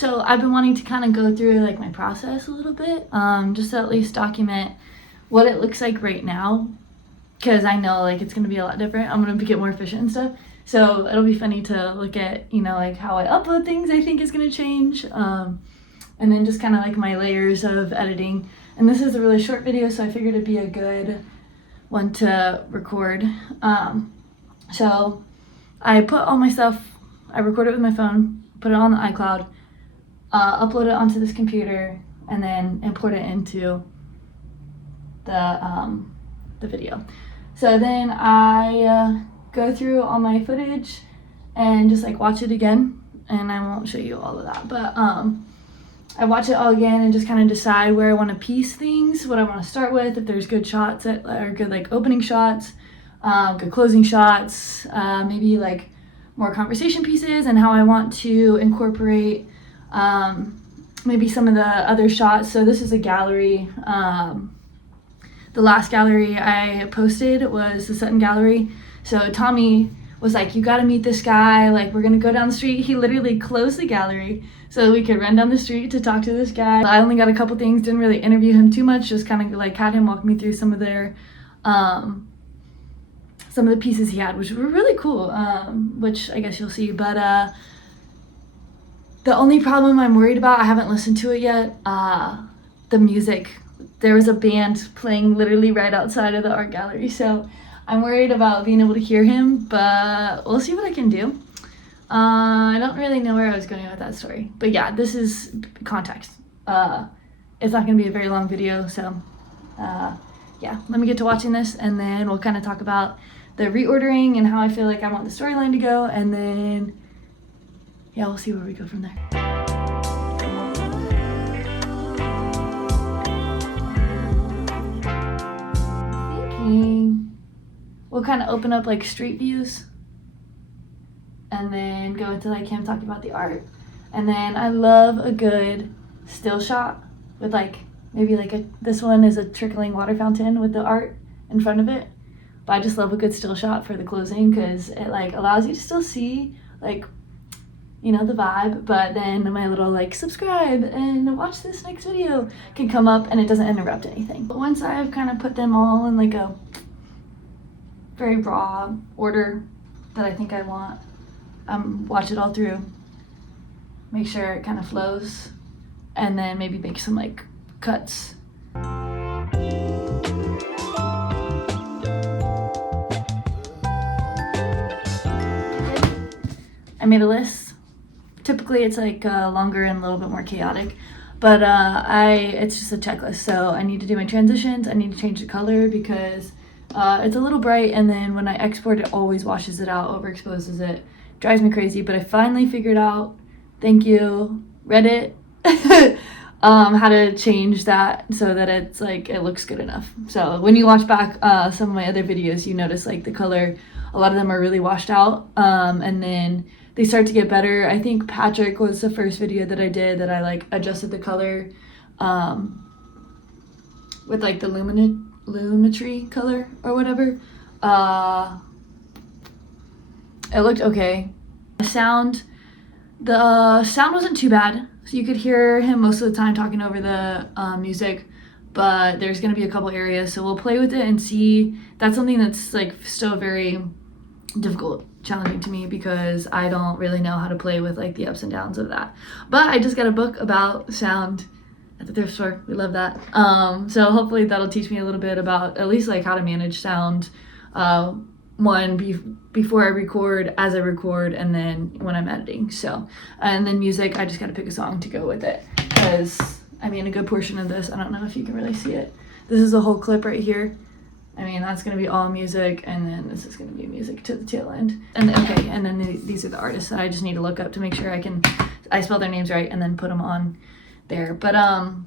So I've been wanting to kind of go through like my process a little bit, just to at least document what it looks like right now, because I know like it's gonna be a lot different. I'm gonna get more efficient and stuff. So it'll be funny to look at, you know, like how I upload things I think is gonna change. And then just kind of like my layers of editing. And this is a really short video, so I figured it'd be a good one to record. So I put all my stuff, I record it with my phone, put it on the iCloud, upload it onto this computer, and then import it into the video. So then I go through all my footage and just like watch it again, and I won't show you all of that, but I watch it all again and just kind of decide where I want to piece things, what I want to start with, if there's good shots that are good like opening shots, good closing shots, maybe like more conversation pieces, and how I want to incorporate maybe some of the other shots. So this is a gallery. The last gallery I posted was the Sutton Gallery. So Tommy was like, you gotta meet this guy, like we're gonna go down the street. He literally closed the gallery so we could run down the street to talk to this guy. I only got a couple things, didn't really interview him too much, just kind of like had him walk me through some of their some of the pieces he had, which were really cool, which I guess you'll see. But the only problem I'm worried about, I haven't listened to it yet, the music. There was a band playing literally right outside of the art gallery, so I'm worried about being able to hear him, but we'll see what I can do. I don't really know where I was going with that story, but yeah, this is context. It's not gonna be a very long video, so yeah, let me get to watching this, and then we'll kind of talk about the reordering and how I feel like I want the storyline to go, and then yeah, we'll see where we go from there. We'll kind of open up like street views and then go into like him talking about the art. And then I love a good still shot with like maybe like this one is a trickling water fountain with the art in front of it. But I just love a good still shot for the closing, because it like allows you to still see like, you know, the vibe, but then my little like subscribe and watch this next video can come up and it doesn't interrupt anything. But once I've kind of put them all in like a very raw order that I think I want, watch it all through, make sure it kind of flows, and then maybe make some like cuts. I made a list. Typically it's like longer and a little bit more chaotic, but it's just a checklist. So I need to do my transitions, I need to change the color because it's a little bright, and then when I export it always washes it out, overexposes it, drives me crazy. But I finally figured out, thank you Reddit, how to change that so that it's like it looks good enough. So when you watch back some of my other videos, you notice like the color, a lot of them are really washed out, and then they start to get better. I think Patrick was the first video that I did that I like adjusted the color with like the lumetri color or whatever. It looked okay. The sound wasn't too bad, so you could hear him most of the time talking over the music, but there's gonna be a couple areas, so we'll play with it and see. That's something that's like still very difficult, challenging to me, because I don't really know how to play with like the ups and downs of that. But I just got a book about sound at the thrift store. We love that. So hopefully that'll teach me a little bit about at least like how to manage sound, before I record, as I record, and then when I'm editing. So, and then music, I just got to pick a song to go with it, because I mean a good portion of this, I don't know if you can really see it, this is a whole clip right here. I mean, that's going to be all music, and then this is going to be music to the tail end. And okay, and then these are the artists that I just need to look up to make sure I spell their names right and then put them on there. But and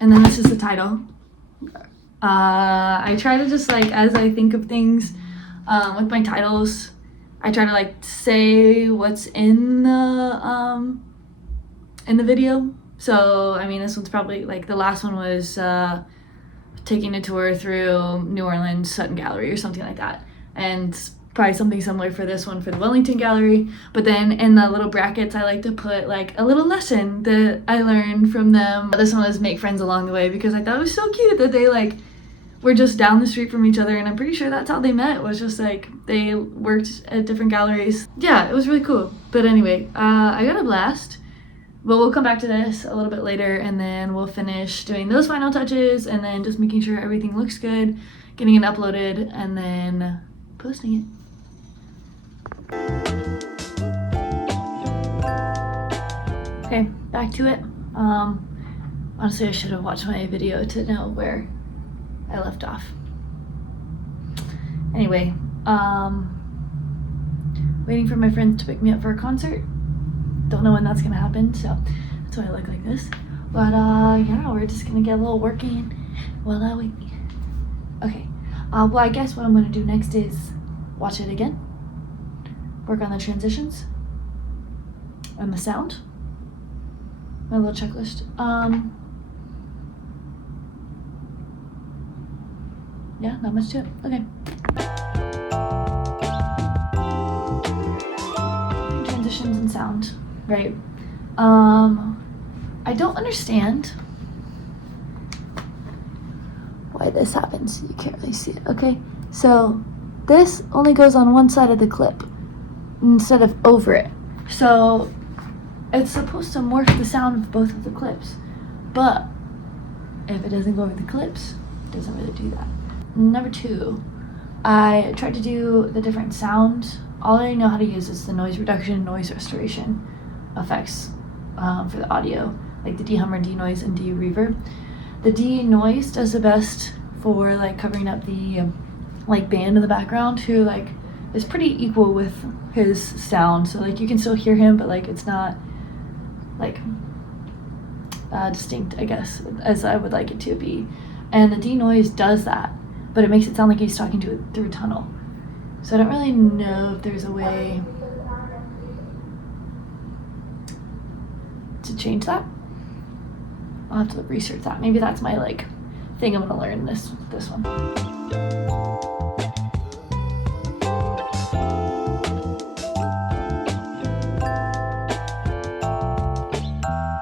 then this is the title. I try to just like, as I think of things with my titles, I try to like say what's in the video. So I mean, this one's probably like, the last one was taking a tour through New Orleans Sutton Gallery or something like that. And probably something similar for this one for the Wellington gallery. But then in the little brackets, I like to put like a little lesson that I learned from them. This one was make friends along the way, because I thought it was so cute that they like were just down the street from each other, and I'm pretty sure that's how they met, was just like they worked at different galleries. Yeah, it was really cool. But anyway, I got a blast. But we'll come back to this a little bit later, and then we'll finish doing those final touches and then just making sure everything looks good, getting it uploaded, and then posting it. Okay, back to it. Honestly, I should have watched my video to know where I left off. Anyway, waiting for my friends to pick me up for a concert. Don't know when that's gonna happen, so that's why I look like this. But yeah, we're just gonna get a little working while I wait. Okay, well, I guess what I'm gonna do next is watch it again, work on the transitions and the sound, my little checklist. Yeah, not much to it. Okay. Transitions and sound, right? I don't understand why this happens. You can't really see it. Okay, so this only goes on one side of the clip instead of over it. So it's supposed to morph the sound of both of the clips, but if it doesn't go over the clips, it doesn't really do that. Number 2, I tried to do the different sound. All I know how to use is the noise reduction, noise restoration effects for the audio, like the de-hummer, de-noise, and de-reverb. The de-noise does the best for like covering up the like band in the background, who like is pretty equal with his sound. So like you can still hear him, but like it's not like distinct, I guess, as I would like it to be. And the de-noise does that, but it makes it sound like he's talking to it through a tunnel. So I don't really know if there's a way to change that. I'll have to research that. Maybe that's my like thing I'm gonna learn this one.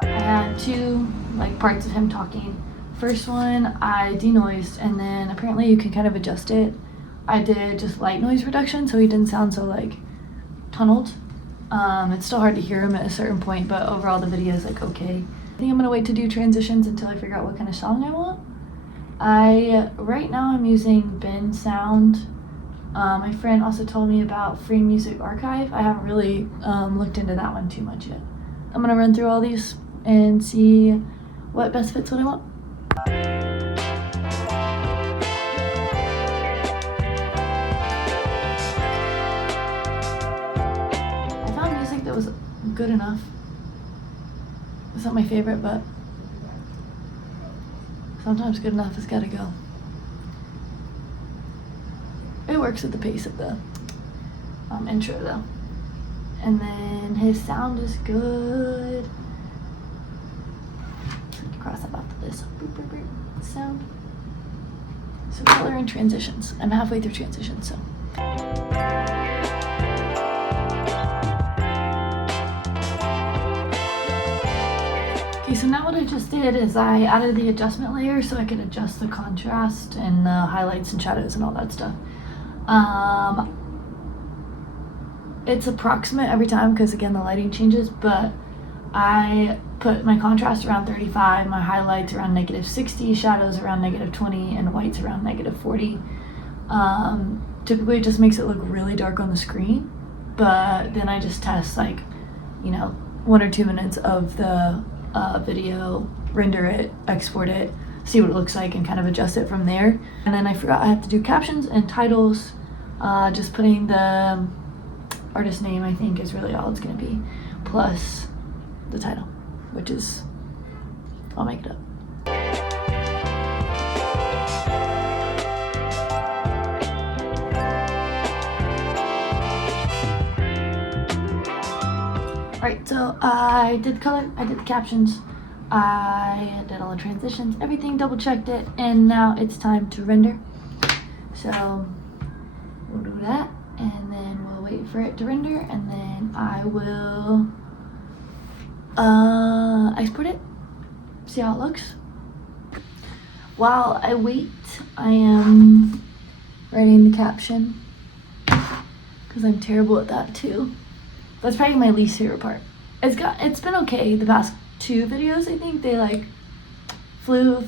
I had 2 like parts of him talking. First one I denoised, and then apparently you can kind of adjust it. I did just light noise reduction, so he didn't sound so like tunneled. It's still hard to hear him at a certain point, but overall the video is like okay. I think I'm gonna wait to do transitions until I figure out what kind of song I want. Right now I'm using Ben Sound. My friend also told me about Free Music Archive. I haven't really looked into that one too much yet. I'm gonna run through all these and see what best fits what I want. I found music that was good enough. It's not my favorite, but sometimes good enough has gotta go. It works with the pace of the intro though. And then his sound is good. Cross that off to this. Boop, boop, boop. Sound. So color and transitions. I'm halfway through transitions, so. Okay, so now what I just did is I added the adjustment layer so I could adjust the contrast and the highlights and shadows and all that stuff. It's approximate every time because again the lighting changes, but I put my contrast around 35, my highlights around -60, shadows around -20, and whites around -40. Typically it just makes it look really dark on the screen, but then I just test like, 1 or 2 minutes of the video, render it, export it, see what it looks like, and kind of adjust it from there. And then I forgot I have to do captions and titles. Just putting the artist name, I think, is really all it's gonna be, plus the title, which is, I'll make it up. Alright, so I did the color, I did the captions, I did all the transitions, everything, double checked it, and now it's time to render. So we'll do that, and then we'll wait for it to render, and then I will export it, see how it looks. While I wait, I am writing the caption because I'm terrible at that too. That's probably my least favorite part. It's been okay the past 2 videos. I think they like flew. They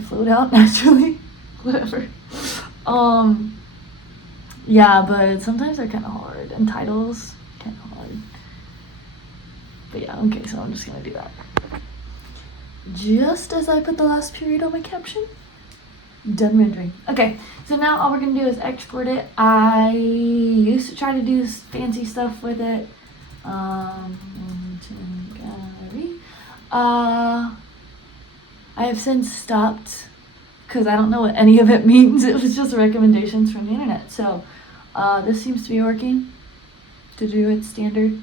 flowed out naturally. Whatever. Yeah, but sometimes they're kind of hard, and titles kind of hard. But yeah, okay, so I'm just gonna do that. Just as I put the last period on my caption. Done rendering. Okay, so now all we're gonna do is export it. I used to try to do fancy stuff with it. I have since stopped because I don't know what any of it means. It was just recommendations from the internet. So this seems to be working to do its standard,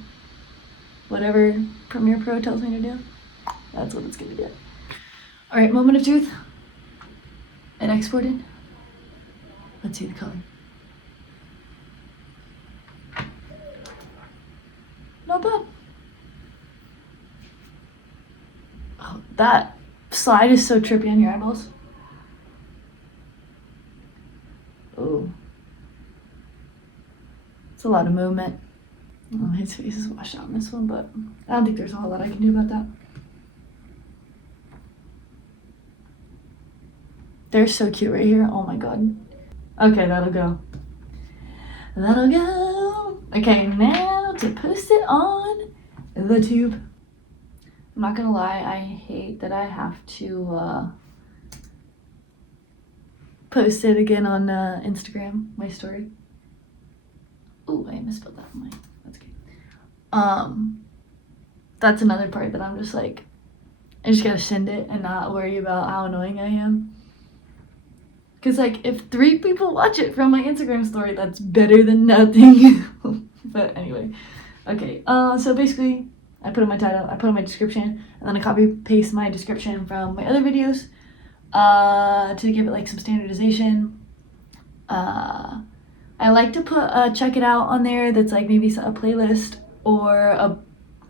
whatever Premiere Pro tells me to do. That's what it's gonna do. All right, moment of truth. It exported. Let's see the color. Not bad. Oh, that slide is so trippy on your eyeballs. Oh. It's a lot of movement. Oh, his face is washed out in this one, but I don't think there's a whole lot I can do about that. They're so cute right here. Oh my god. Okay, that'll go. That'll go. Okay, now to post it on the tube. I'm not gonna lie, I hate that I have to post it again on Instagram, my story. Oh, I misspelled that. That's okay. That's another part that I'm just like, I just gotta send it and not worry about how annoying I am. Because, like, if 3 people watch it from my Instagram story, that's better than nothing. But anyway. Okay, so basically, I put in my title, I put in my description, and then I copy-paste my description from my other videos to give it, like, some standardization. I like to put check it out on there that's, like, maybe a playlist or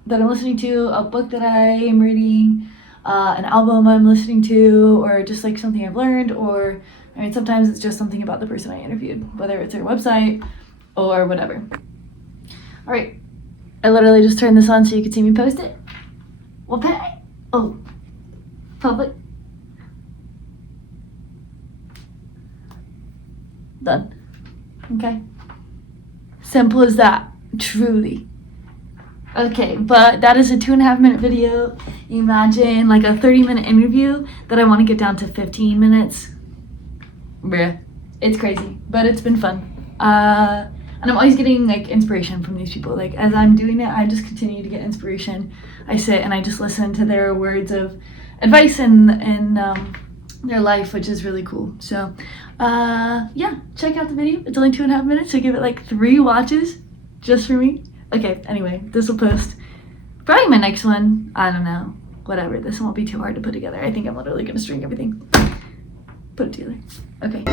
that I'm listening to, a book that I am reading, an album I'm listening to, or just, like, something I've learned, or... I mean, sometimes it's just something about the person I interviewed, whether it's their website or whatever. All right, I literally just turned this on so you could see me post it. Oh, public. Done. Okay. Simple as that, truly. Okay, but that is a 2.5-minute video. Imagine like a 30-minute interview that I want to get down to 15 minutes. Bruh, it's crazy, but it's been fun. And I'm always getting like inspiration from these people. Like as I'm doing it, I just continue to get inspiration. I sit and I just listen to their words of advice and their life, which is really cool. So yeah, check out the video. It's only 2.5 minutes, so give it like 3 watches just for me. Okay, anyway, this will post probably my next one. I don't know, whatever. This one won't be too hard to put together. I think I'm literally gonna string everything, put it together. Okay.